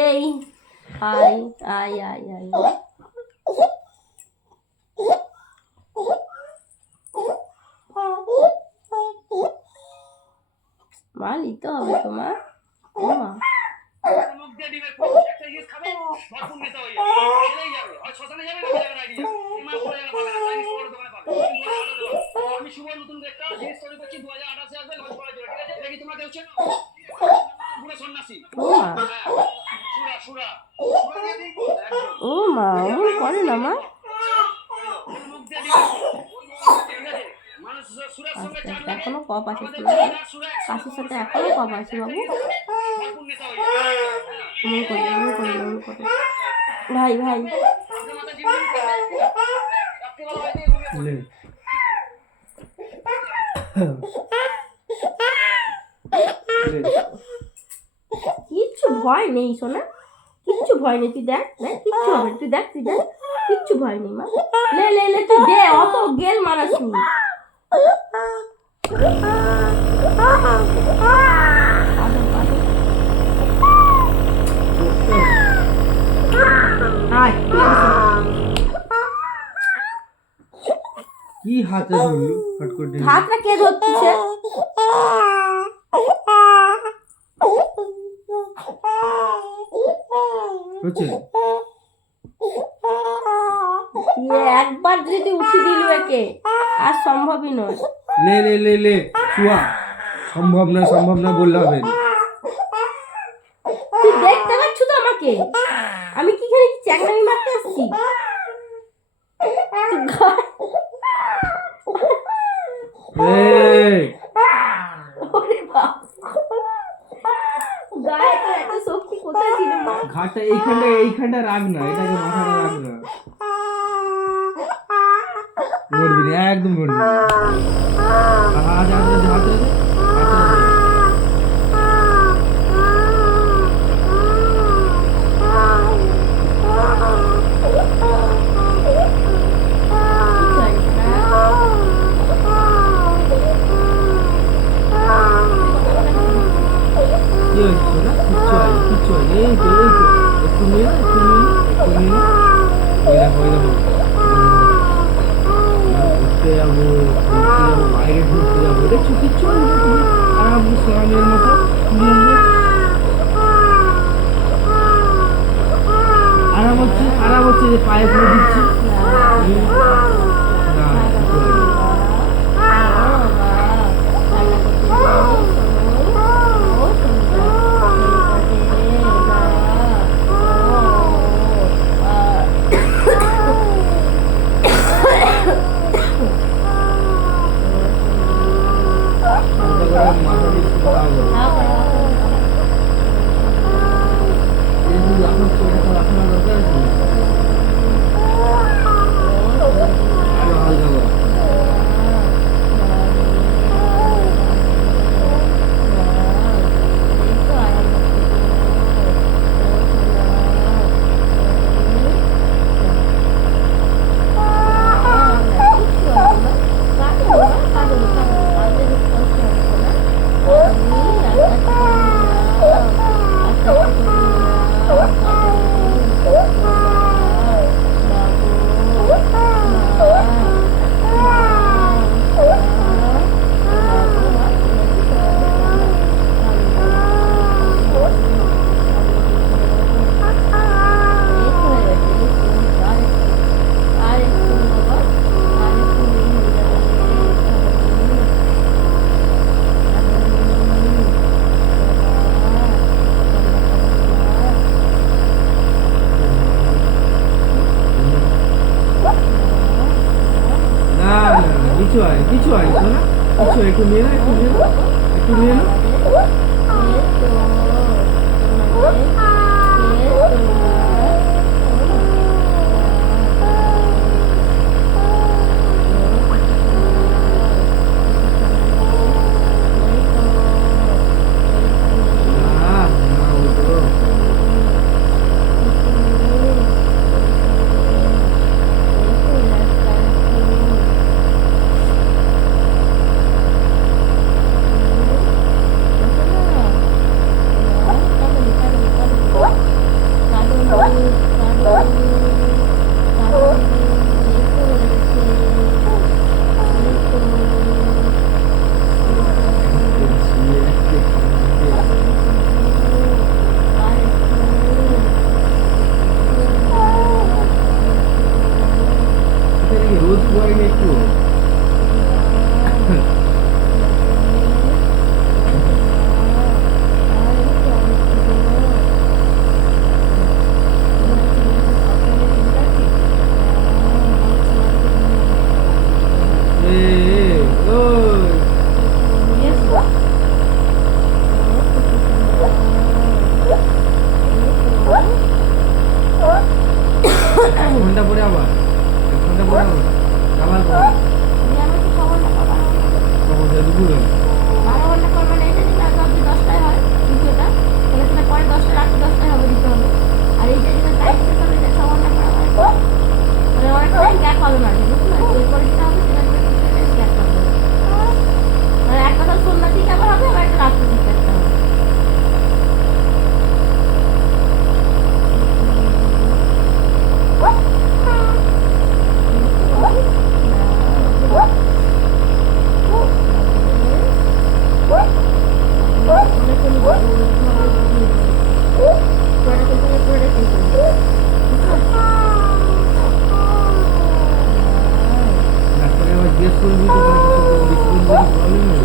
এই আয় আয় আয় আয় মা নিতে হবে তোমার। ও মা ও মা অমন করে না মা। এখনো কপ আছে, কাশির সাথে এখনো কপ আছে বাবু। ভাই ভাই কিচ্ছু ভয় নেই সোনা, কিচ্ছু ভয় নেই। তুই দেখ দেখ কিচ্ছু হবে, তুই দেখ তুই দেখ কিচ্ছু ভয় নেই মা। লে লে লে তুই দে, অত গেল মারাস নি। কি হাতে ধরলি ফট করে? হাতটা কে ধরতিছে? হচ্ছে একবার যদি উঠি দিল একে আর সম্ভবই নয়। লে লে লে লে শুয়া। সম্ভব না সম্ভব না বললে হবে না। তুই দেখতে পাচ্ছ তো আমাকে? আমি কি খালি চ্যাংড়ামি মারতে আসছি? ঘাটটা এইখানটা রাখ না, এটাকে মাথাটা রাখ না। নড়বি না, একদম নড়বি না। বাইরে ঘুরতে যাবো, দেখছো কিচ্ছু আরাম সোনামের মতো আরাম হচ্ছে যে পায়ে পুরো দিচ্ছি। কিছু হয় না, কিছু একটু নিয়ে না, একটু নিয়ে না, একটু নিয়ে না। ডাক্তারে আবার জিজ্ঞেস করবি তো কিছু প্রবলেম নেই।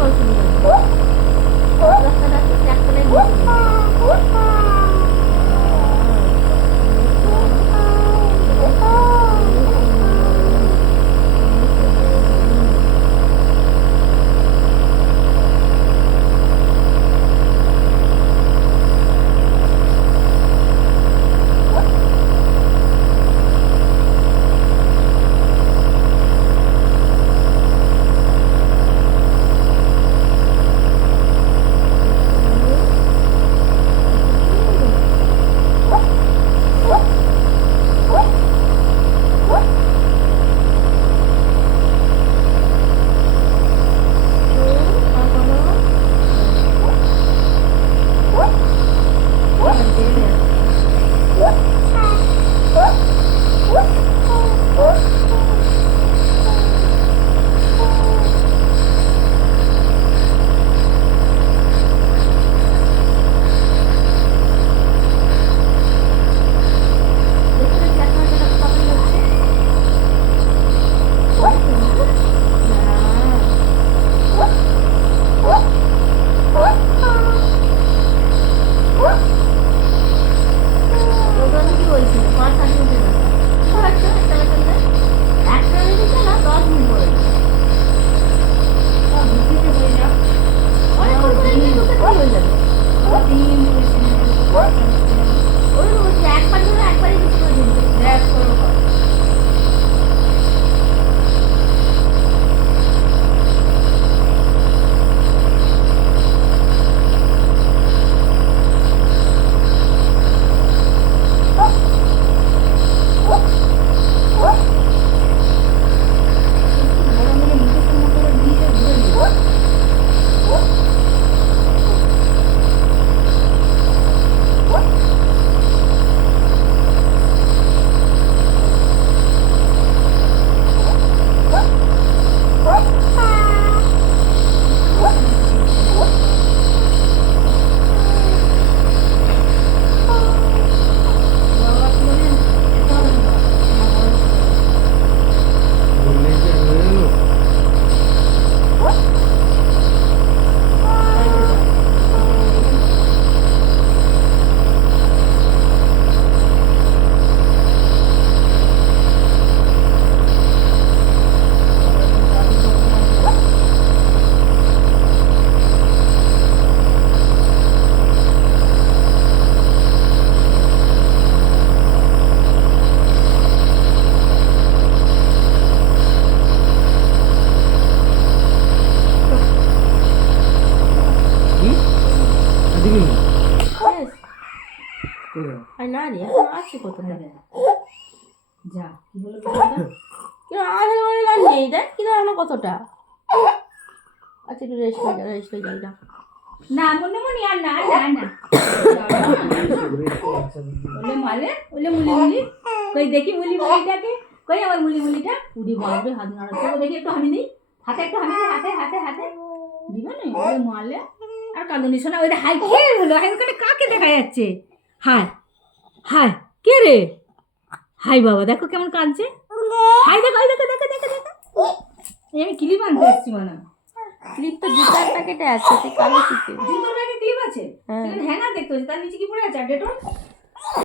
আর না রে এখন আছে কতটা যা কি হলো ব্যাপারটা? কিন্তু আধা বলে আর নেই দেখ কিন্তু এখনো কতটা আচ্ছা একটু রেস্ট হয়ে যাই যা না মনে মনে আর না না ওলে মালে ওলে মুলি কই দেখি মুলিটাকে কই আমার মুলিটা উড়ি বাবরে হাত নাড়াচ্ছে দেখি একটু হামি নেই হাতে একটু হামি হাতে দিবে না ওলে মালে আর কাঁদুনি শোনা ওই হাই কে হলো হাই ওখানে কাকে দেখা যাচ্ছে হাই হাই কে রে হাই বাবা দেখো কেমন কাঁদছে হাই দেখো আমি ক্লিপ আনতে এসেছি মানে ক্লিপ তো জুতার প্যাকেটে আছে সেই কালো ক্লিপে জুতোর ব্যাগে ক্লিপ আছে হ্যাঁ। সেখানে হ্যাঙ্গার দেখতে হচ্ছে তার নিচে কি পড়ে আছে আর ডেটল